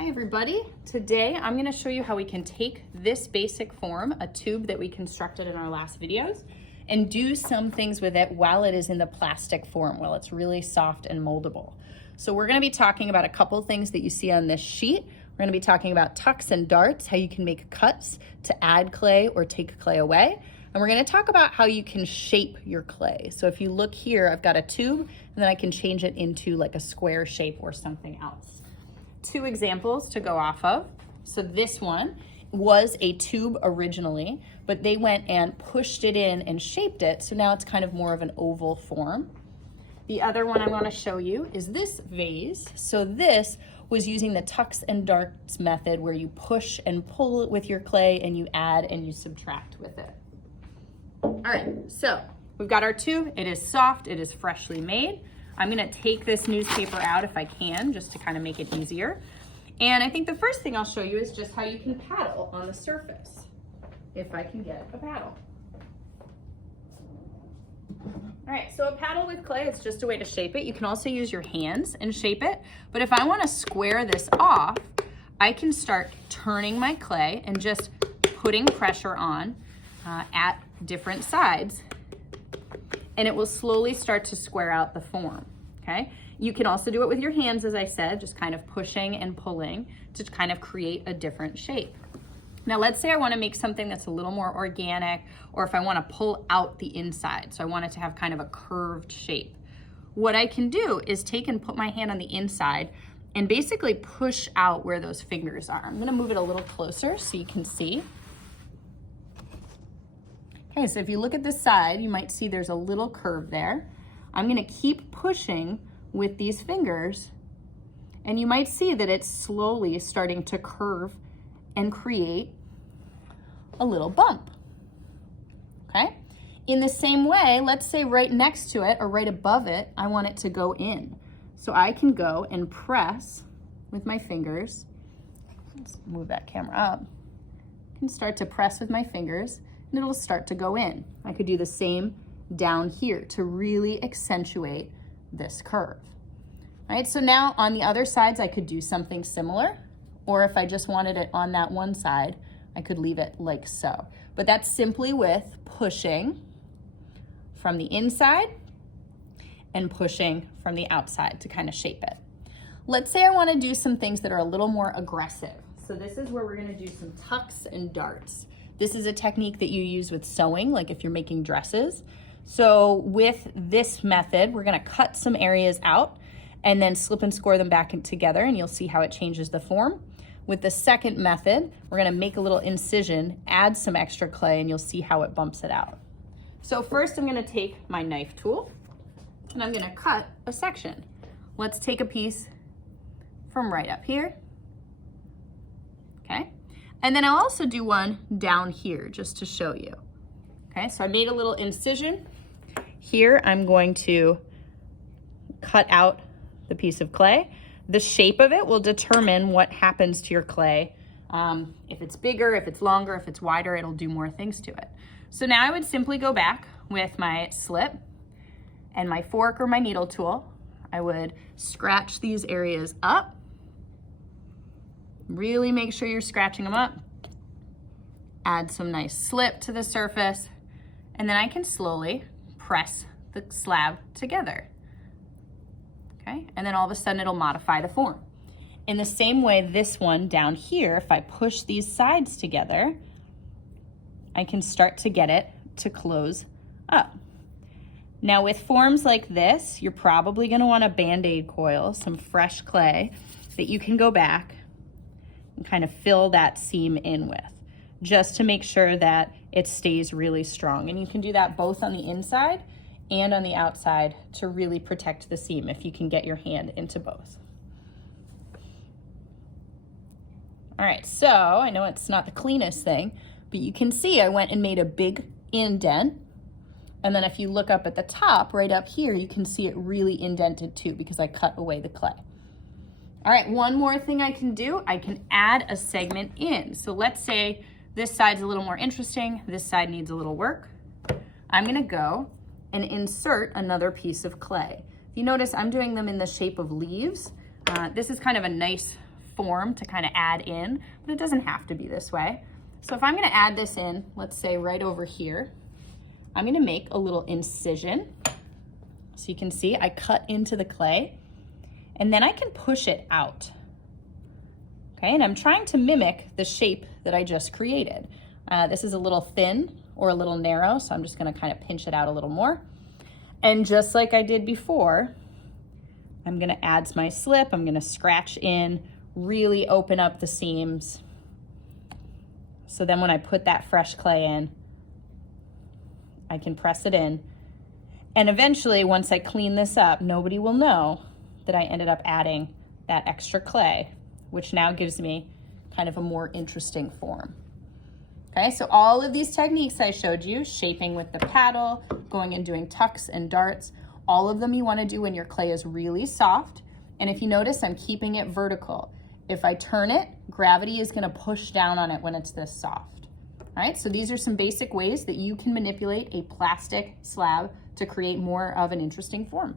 Hi everybody. Today I'm going to show you how we can take this basic form, a tube that we constructed in our last videos, and do some things with it while it is in the plastic form, while it's really soft and moldable. So we're going to be talking about a couple things that you see on this sheet. We're going to be talking about tucks and darts, how you can make cuts to add clay or take clay away. And we're going to talk about how you can shape your clay. So if you look here, I've got a tube and then I can change it into like a square shape or something else. Two examples to go off of. So this one was a tube originally, but they went and pushed it in and shaped it. So now it's kind of more of an oval form. The other one I want to show you is this vase. So this was using the tucks and darts method where you push and pull with your clay and you add and you subtract with it. All right, so we've got our tube. It is soft, it is freshly made. I'm gonna take this newspaper out if I can, just to kind of make it easier. And I think the first thing I'll show you is just how you can paddle on the surface, if I can get a paddle. All right, so a paddle with clay is just a way to shape it. You can also use your hands and shape it, but if I wanna square this off, I can start turning my clay and just putting pressure on at different sides, and it will slowly start to square out the form, okay? You can also do it with your hands, as I said, just kind of pushing and pulling to kind of create a different shape. Now, let's say I wanna make something that's a little more organic, or if I wanna pull out the inside, so I want it to have kind of a curved shape. What I can do is take and put my hand on the inside and basically push out where those fingers are. I'm gonna move it a little closer so you can see. Okay, so if you look at this side, you might see there's a little curve there. I'm gonna keep pushing with these fingers, and you might see that it's slowly starting to curve and create a little bump, okay? In the same way, let's say right next to it or right above it, I want it to go in. So I can go and press with my fingers. Let's move that camera up. I can start to press with my fingers, and it'll start to go in. I could do the same down here to really accentuate this curve. All right, so now on the other sides, I could do something similar, or if I just wanted it on that one side, I could leave it like so. But that's simply with pushing from the inside and pushing from the outside to kind of shape it. Let's say I wanna do some things that are a little more aggressive. So this is where we're gonna do some tucks and darts. This is a technique that you use with sewing, like if you're making dresses. So with this method, we're gonna cut some areas out and then slip and score them back together, and you'll see how it changes the form. With the second method, we're gonna make a little incision, add some extra clay, and you'll see how it bumps it out. So first I'm gonna take my knife tool and I'm gonna cut a section. Let's take a piece from right up here, okay? And then I'll also do one down here just to show you. Okay, so I made a little incision. Here I'm going to cut out the piece of clay. The shape of it will determine what happens to your clay. If it's bigger, if it's longer, if it's wider, it'll do more things to it. So now I would simply go back with my slip and my fork or my needle tool. I would scratch these areas up. Really make sure you're scratching them up. Add some nice slip to the surface, and then I can slowly press the slab together. Okay, and then all of a sudden it'll modify the form. In the same way, this one down here, if I push these sides together, I can start to get it to close up. Now with forms like this, you're probably gonna want a Band-Aid coil, some fresh clay that you can go back and kind of fill that seam in with, just to make sure that it stays really strong. And you can do that both on the inside and on the outside to really protect the seam if you can get your hand into both. All right, so I know it's not the cleanest thing, but you can see I went and made a big indent. And then if you look up at the top, right up here, you can see it really indented too because I cut away the clay. All right, one more thing I can do, I can add a segment in. So let's say this side's a little more interesting, this side needs a little work. I'm gonna go and insert another piece of clay. If you notice, I'm doing them in the shape of leaves. This is kind of a nice form to kind of add in, but it doesn't have to be this way. So if I'm gonna add this in, let's say right over here, I'm gonna make a little incision. So you can see I cut into the clay, and then I can push it out. Okay, and I'm trying to mimic the shape that I just created. This is a little thin or a little narrow, so I'm just gonna kind of pinch it out a little more. And just like I did before, I'm gonna add my slip, I'm gonna scratch in, really open up the seams. So then when I put that fresh clay in, I can press it in. And eventually, once I clean this up, nobody will know that I ended up adding that extra clay, which now gives me kind of a more interesting form. Okay, so all of these techniques I showed you, shaping with the paddle, going and doing tucks and darts, all of them you want to do when your clay is really soft. And if you notice, I'm keeping it vertical. If I turn it, gravity is going to push down on it when it's this soft. All right, so these are some basic ways that you can manipulate a plastic slab to create more of an interesting form.